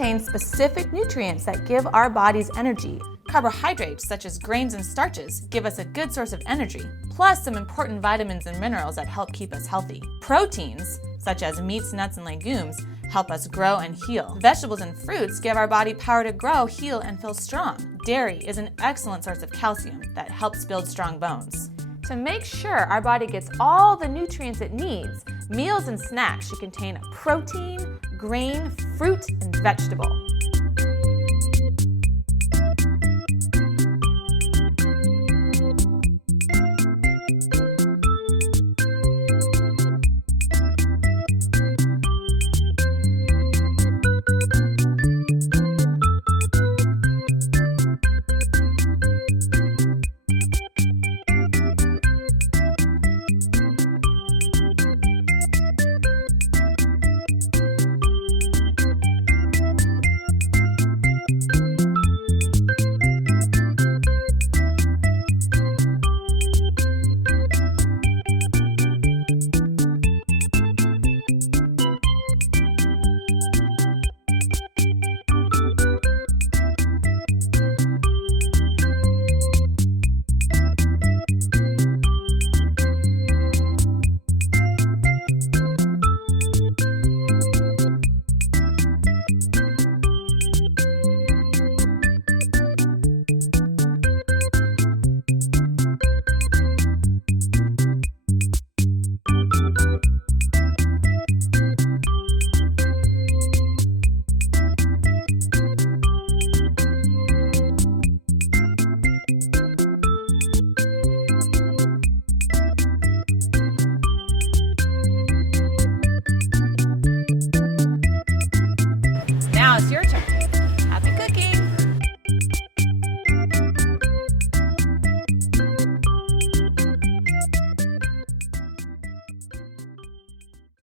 contains specific nutrients that give our bodies energy. Carbohydrates, such as grains and starches, give us a good source of energy, plus some important vitamins and minerals that help keep us healthy. Proteins, such as meats, nuts, and legumes, help us grow and heal. Vegetables and fruits give our body power to grow, heal, and feel strong. Dairy is an excellent source of calcium that helps build strong bones. To make sure our body gets all the nutrients it needs, meals and snacks should contain protein, grain, fruit, and vegetable.